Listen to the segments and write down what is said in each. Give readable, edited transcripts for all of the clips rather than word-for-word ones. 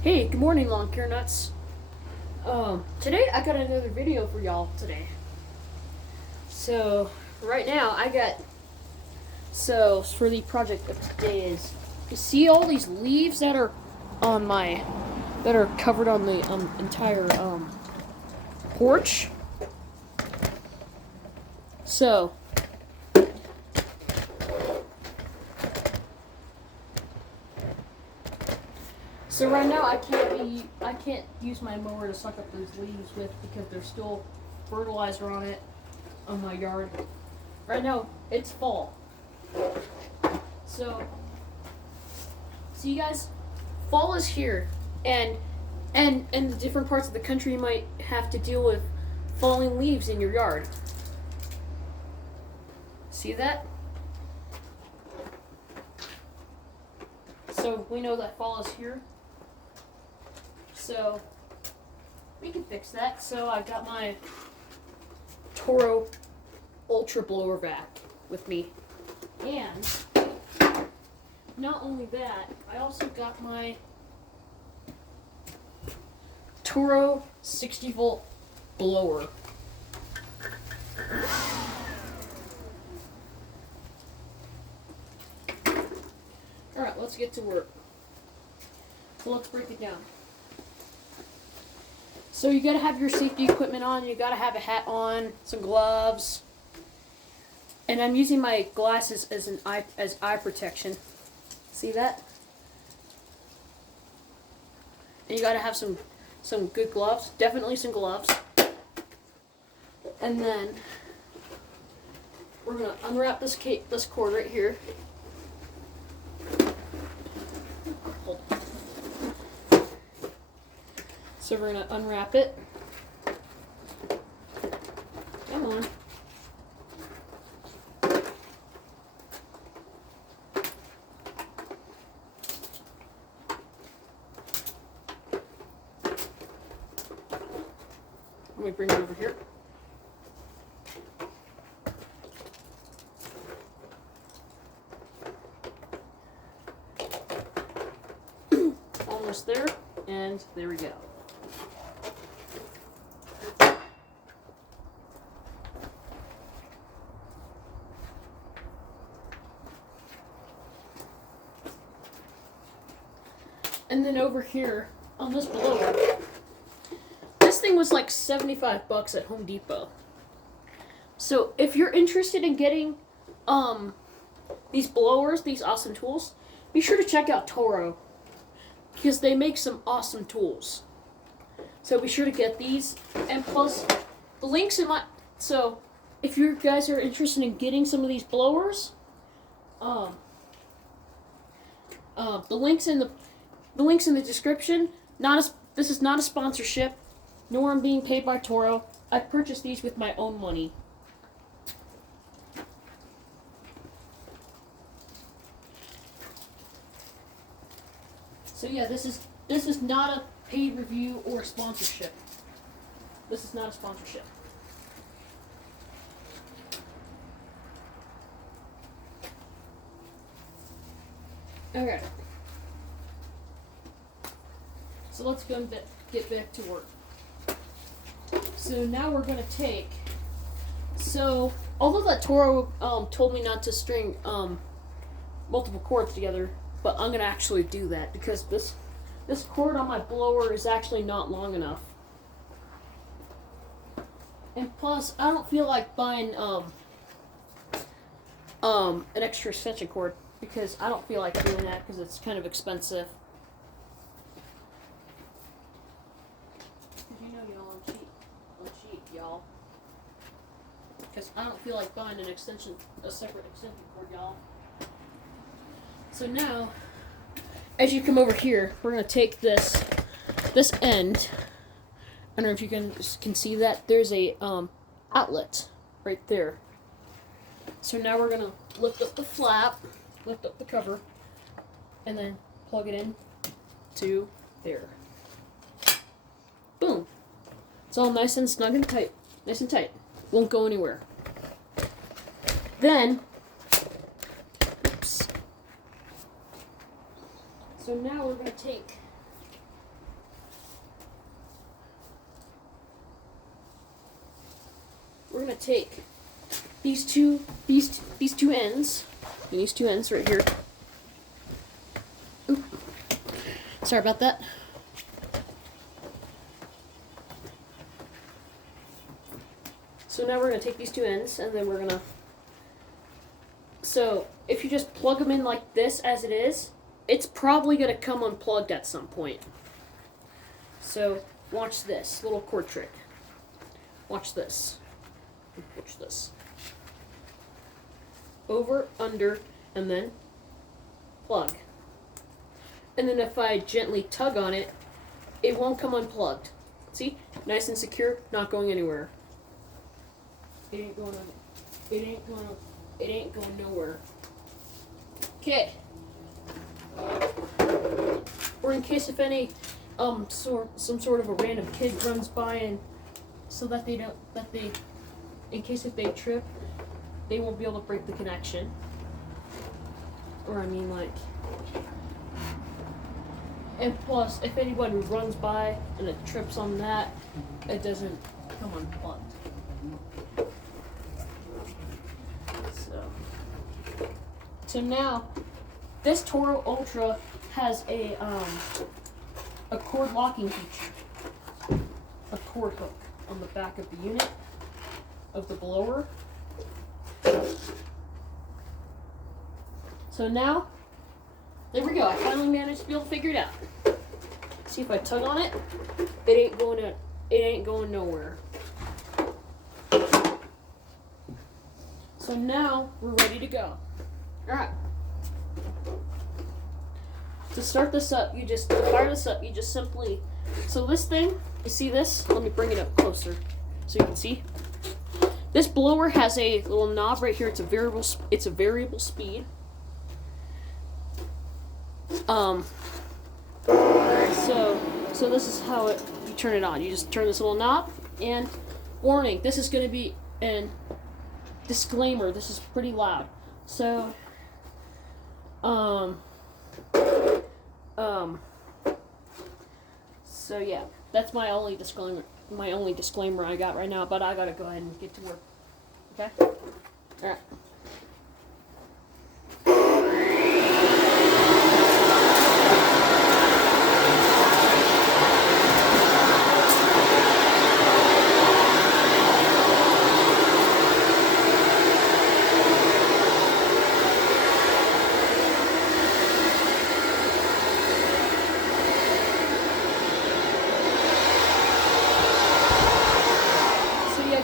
Hey, good morning, lawn care nuts. Today I got another video for y'all today. So right now for the project of today is you see all these leaves that are covered on the entire porch. So So right now I can't use my mower to suck up those leaves with because there's still fertilizer on it on my yard. Right now it's fall. So see you guys, fall is here, and in the different parts of the country you might have to deal with falling leaves in your yard. See that? So we know that fall is here. So we can fix that. So I got my Toro Ultra Blower Vac with me. And not only that, I also got my Toro 60 volt blower. Alright, let's get to work. So let's break it down. So you gotta have your safety equipment on, you gotta have a hat on, some gloves. And I'm using my glasses as eye protection. See that? And you gotta have some good gloves, definitely some gloves. And then we're gonna unwrap this cord right here. Hold on. So we're gonna unwrap it. Come on. Let me bring it over here. Almost there, and there we go. And then over here on this blower, this thing was like $75 at Home Depot. So if you're interested in getting these blowers, these awesome tools, be sure to check out Toro because they make some awesome tools. So be sure to get these, and plus the links in my. So if you guys are interested in getting some of these blowers, the links in the description. This is not a sponsorship, nor I'm being paid by Toro. I purchased these with my own money. So yeah, this is not a paid review or sponsorship. This is not a sponsorship. Okay. So let's go and get back to work. So now we're going to take. So although that Toro told me not to string multiple cords together, but I'm going to actually do that because this cord on my blower is actually not long enough. And plus, I don't feel like buying an extra extension cord because I don't feel like doing that because it's kind of expensive. Y'all, because I don't feel like buying a separate extension cord, y'all. So now, as you come over here, we're gonna take this end. I don't know if you can see that. There's a outlet right there. So now we're gonna lift up the flap, lift up the cover, and then plug it in to there. Boom. It's all nice and snug and tight. Nice and tight. Won't go anywhere. Then, oops. So now we're going to take gonna take these two ends, and these two ends right here. Oop. Sorry about that. So now we're gonna take these two ends, and then we're gonna. So if you just plug them in like this as it is, it's probably gonna come unplugged at some point. So watch this little cord trick. Watch this. Watch this. Over, under, and then plug. And then if I gently tug on it, it won't come unplugged. See? Nice and secure, not going anywhere. It ain't going nowhere. Okay. Or in case if any some sort of a random kid runs by, and so that in case if they trip, they won't be able to break the connection. Or I mean, like, and plus if anyone runs by and it trips on that, it doesn't come unplugged. So now this Toro Ultra has a cord locking feature, a cord hook on the back of the unit of the blower. So now, there we go. I finally managed to be able to figure it out. See, if I tug on it, it ain't going nowhere. So now we're ready to go. All right. To start this up, to fire this up, you just simply, so this thing, you see this? Let me bring it up closer so you can see. This blower has a little knob right here. It's a variable speed. So this is how you turn it on. You just turn this little knob, and warning, this is going to be an disclaimer. This is pretty loud. So so yeah, that's my only disclaimer I got right now, but I gotta go ahead and get to work. Okay? Alright.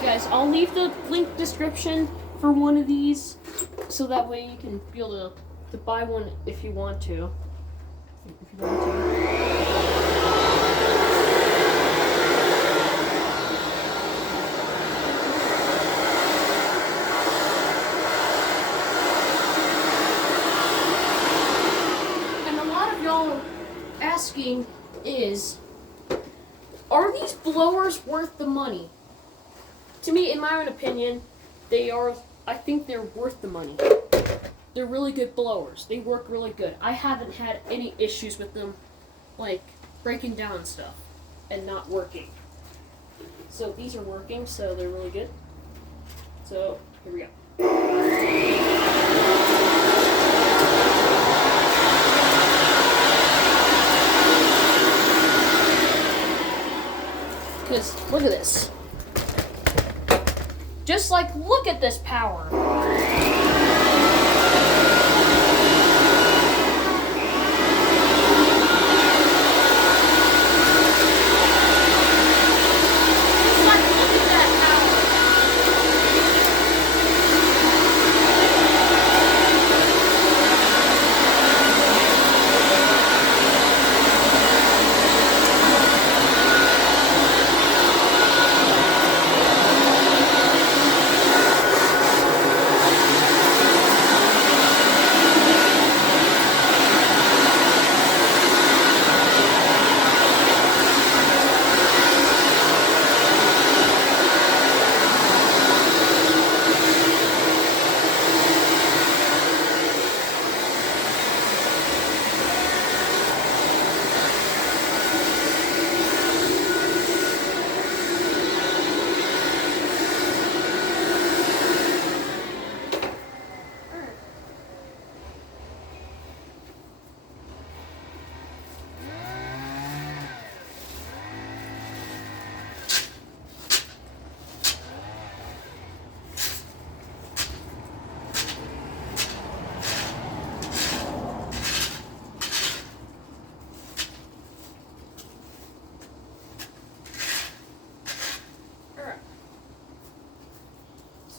Guys, I'll leave the link description for one of these, so that way you can be able to buy one if you want to. And a lot of y'all are asking is, are these blowers worth the money? To me, in my own opinion, they are. I think they're worth the money. They're really good blowers. They work really good. I haven't had any issues with them, like breaking down stuff and not working. So these are working, so they're really good. So here we go. Because look at this. Just like, look at this power.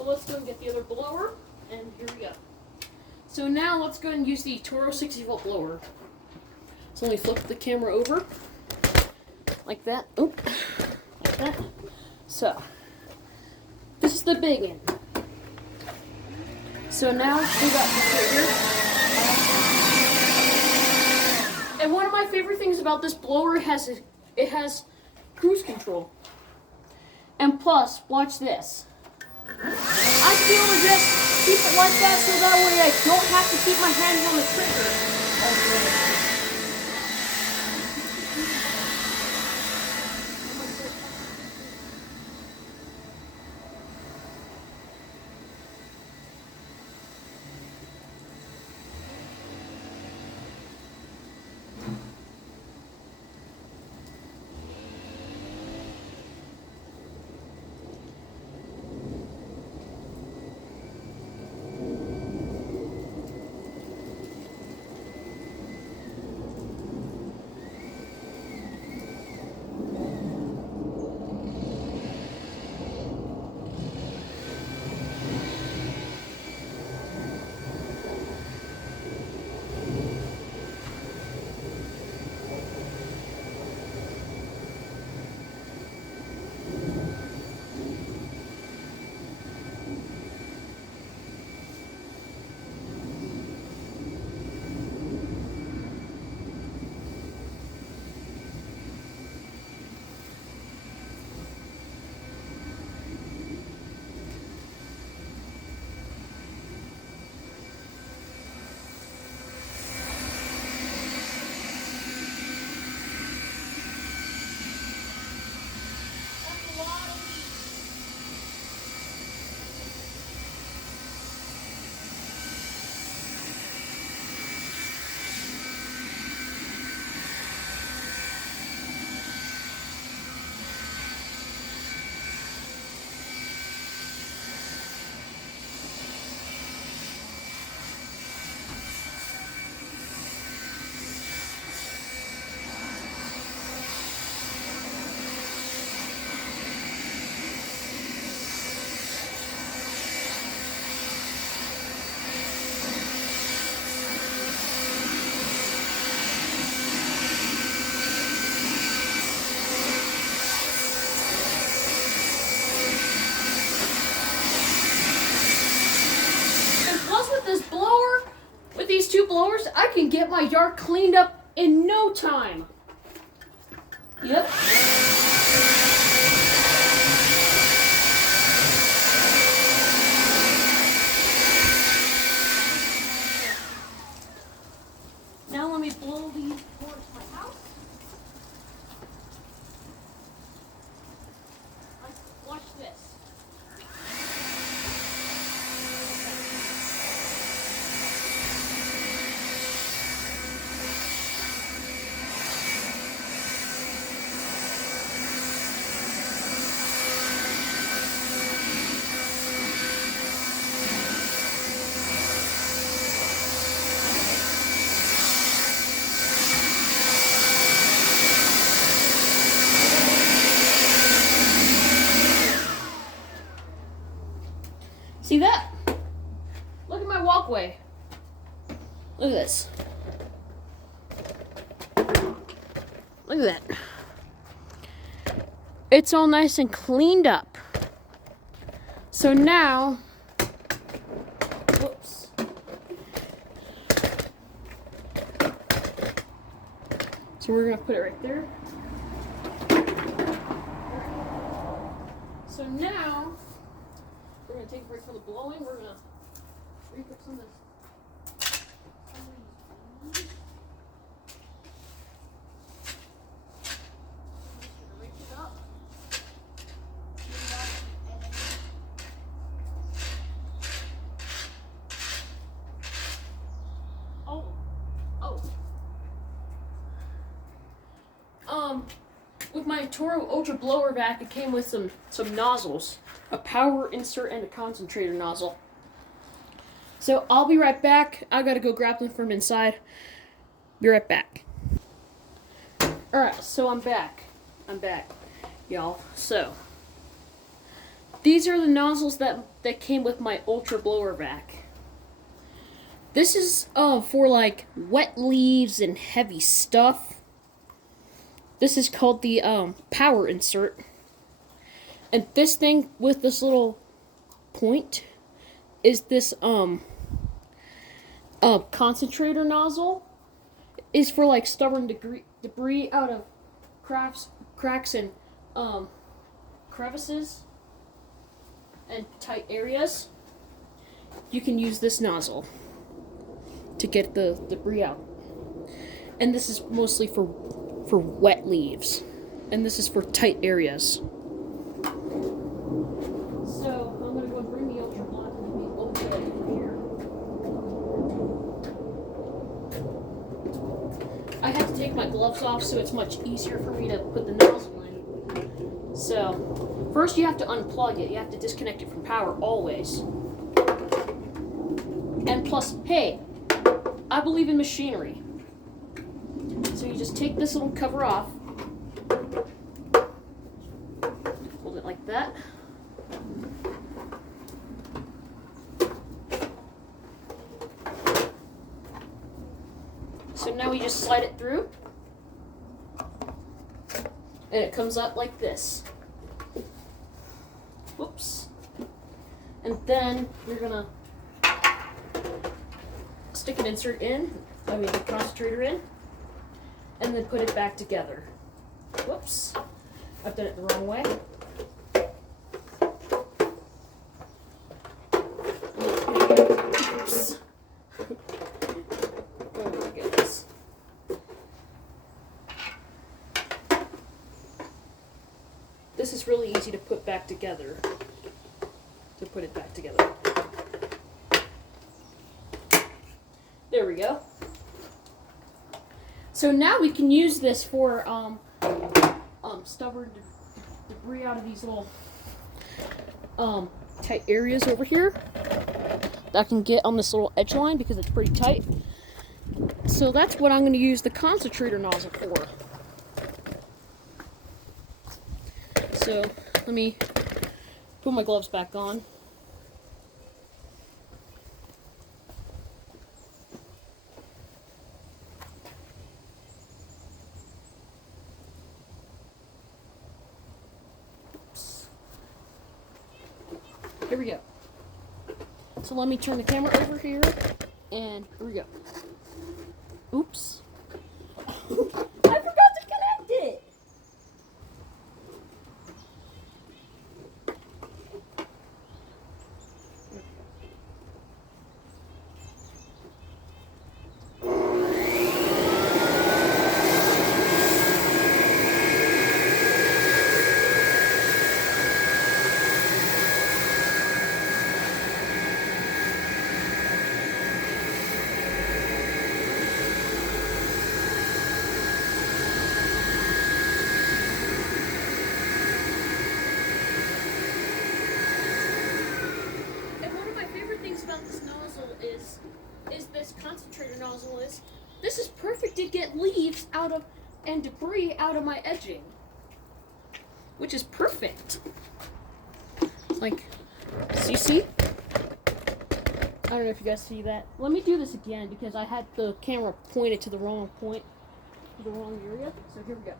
let's go and get the other blower, and here we go. So now let's go and use the Toro 60-volt blower. So let me flip the camera over, like that. Oop, like that. So this is the big end. So now we got this right here. And one of my favorite things about this blower it has cruise control. And plus, watch this. I feel to just keep it like that so that way I don't have to keep my hands on the trigger. Blowers, I can get my yard cleaned up in no time. Yep. Now let me blow these towards my house. Watch this. See that? Look at my walkway. Look at this. Look at that. It's all nice and cleaned up. So now, whoops. So we're gonna put it right there. So now, we're going to take a break from the blowing. We're going to re-put some of this. With my Toro Ultra blower vac, it came with some nozzles, a power insert and a concentrator nozzle. So I'll be right back. I gotta go grab them from inside. Be right back. Alright, so I'm back, y'all. So these are the nozzles that came with my Ultra Blower Vac. This is for like wet leaves and heavy stuff. This is called the power insert. And this thing with this little point is this concentrator nozzle. Is for like stubborn debris out of cracks and crevices and tight areas. You can use this nozzle to get the debris out. And this is mostly for wet leaves. And this is for tight areas. So I'm gonna go and bring the Ultra Block over here. I have to take my gloves off so it's much easier for me to put the nozzle in. So first you have to unplug it. You have to disconnect it from power always. And plus, hey, I believe in machinery. So you just take this little cover off. Hold it like that. So now we just slide it through. And it comes up like this. Whoops. And then you're gonna stick an insert in, the concentrator in, and then put it back together. Whoops. I've done it the wrong way. Oops. Oh my goodness. This is really easy to put back together. To put it back together. There we go. So now we can use this for stubborn debris out of these little tight areas over here that I can get on this little edge line because it's pretty tight. So that's what I'm going to use the concentrator nozzle for. So let me put my gloves back on. Here we go. So let me turn the camera over here, and here we go. Oops. I forgot to connect it! Concentrator nozzle is, this is perfect to get leaves out of and debris out of my edging, which is perfect. Like, so you see? I don't know if you guys see that. Let me do this again because I had the camera pointed to the wrong point, to the wrong area. So here we go.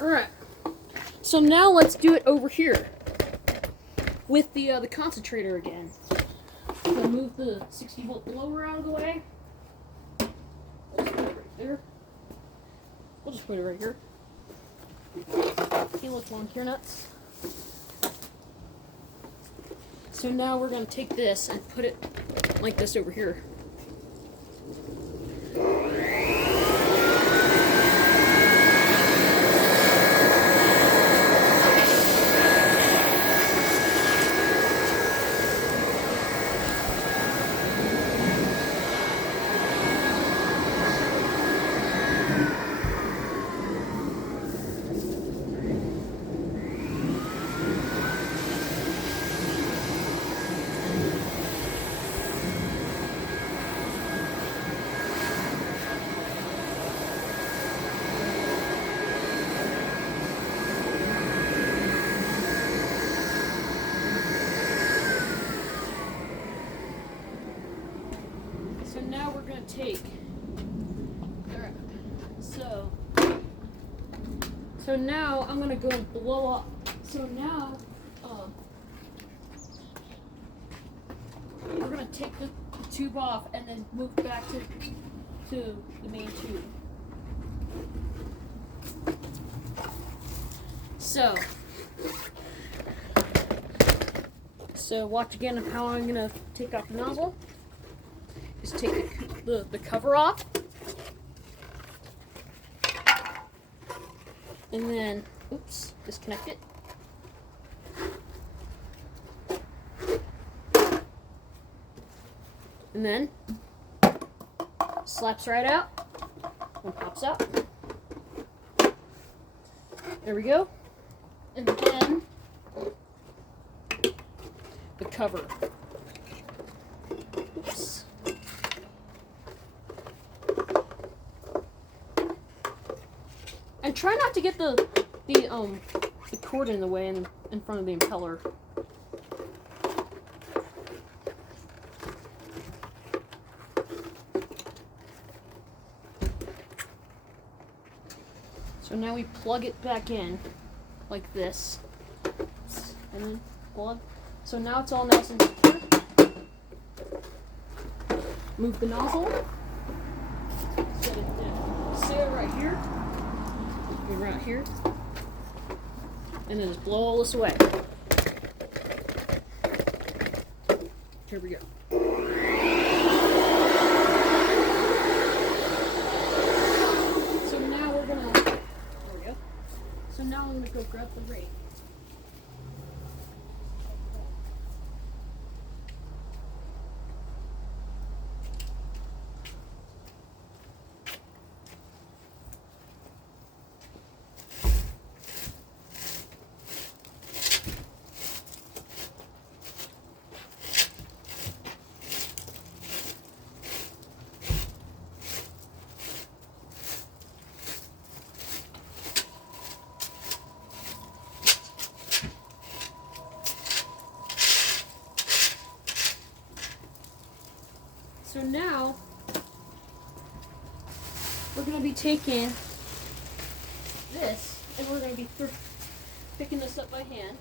Alright, so now let's do it over here. with the concentrator again. So move the 60-volt blower out of the way. We'll just put it right there. We'll just put it right here. Okay, look, long gear nuts. So now we're going to take this and put it like this over here. So now we're going to take, alright, so now I'm going to go and blow up. So now, we're going to take the tube off and then move back to the main tube. So watch again of how I'm going to take off the nozzle. Just take the cover off. And then, oops, disconnect it. And then, slaps right out and pops out. There we go. And then, the cover. Oops. And try not to get the cord in the way in front of the impeller. So now we plug it back in like this, and then plug. So now it's all nice and secure. Move the nozzle. Set it right here. Right here, and then just blow all this away. Here we go. So now we're gonna. There we go. So now I'm gonna go grab the rake. So now, we're going to be taking this, and we're going to be picking this up by hand.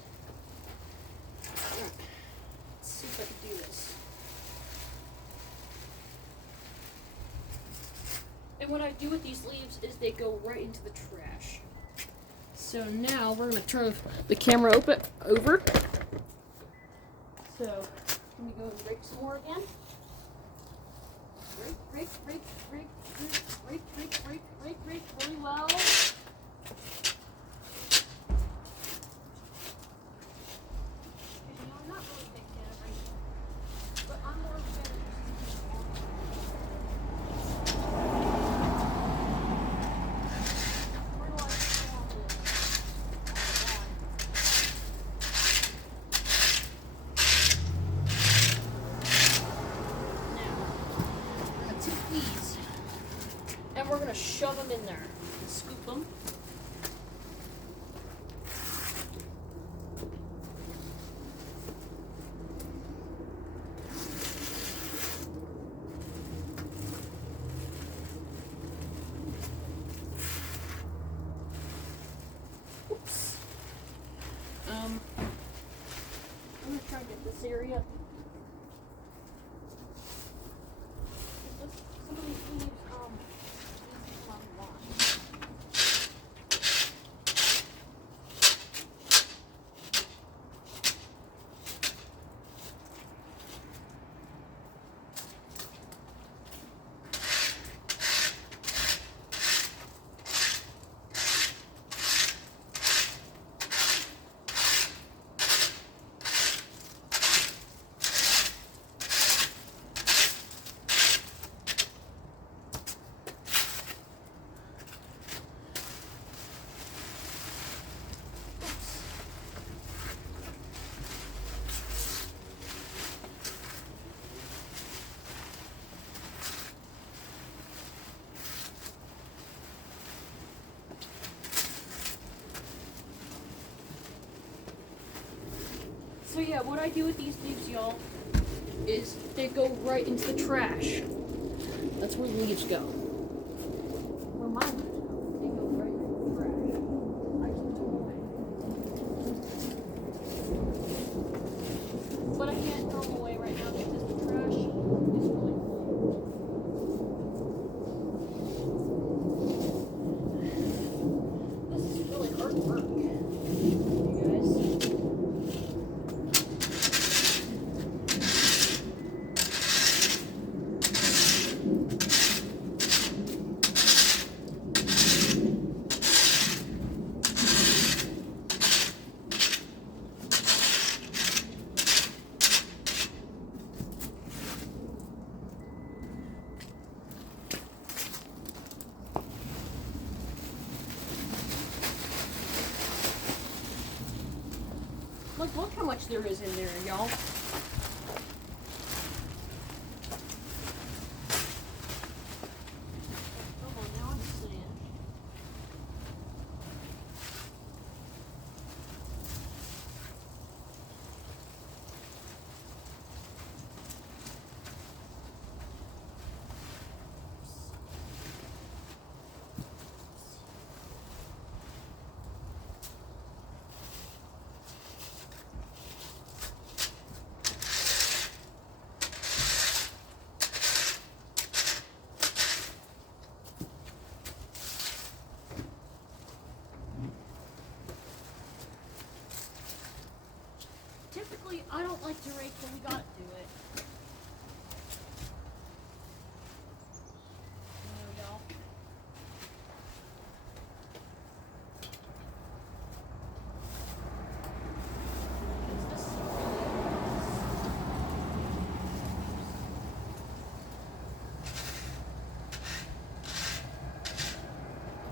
Let's see if I can do this. And what I do with these leaves is they go right into the trash. So now, we're going to turn the camera over. So, let me go and rake some more again. Rake really well. I'm not really a big fan of raking, but I'm more of a fan of and we're going to shove them in there and scoop them. Oops. I'm going to this area. Some of these leaves, need to come out of line. So yeah, what I do with these leaves, y'all, is they go right into the trash. That's where the leaves go. Where my leaves go, they go right into the trash. I just throw them away. But I can't throw them away right now because the trash is really full. This is really hard work, you guys. Look how much there is in there, y'all. Oh, now I'm seeing. Typically, I don't like to rake when we gotta do it. There we go.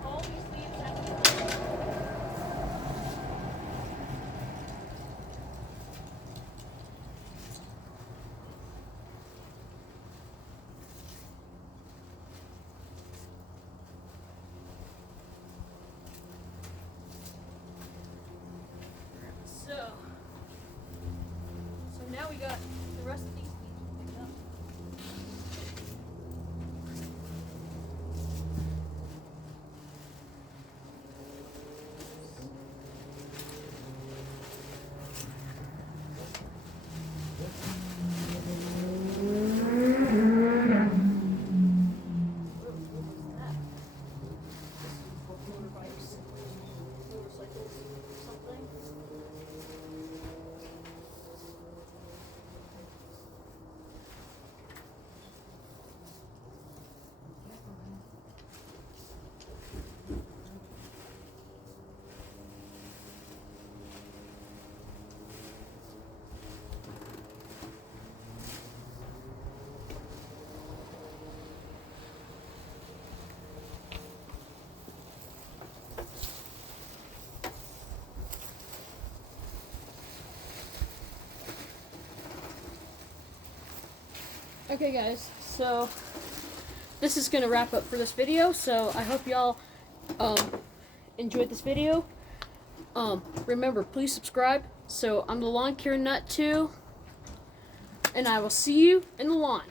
All these leaves have to go. So now we got the rest of these leaves picked up. Motorbikes, motorcycles, something. Okay guys, so this is gonna wrap up for this video. So I hope y'all enjoyed this video. Remember, please subscribe. So I'm the Lawn Care Nut 2, and I will see you in the lawn.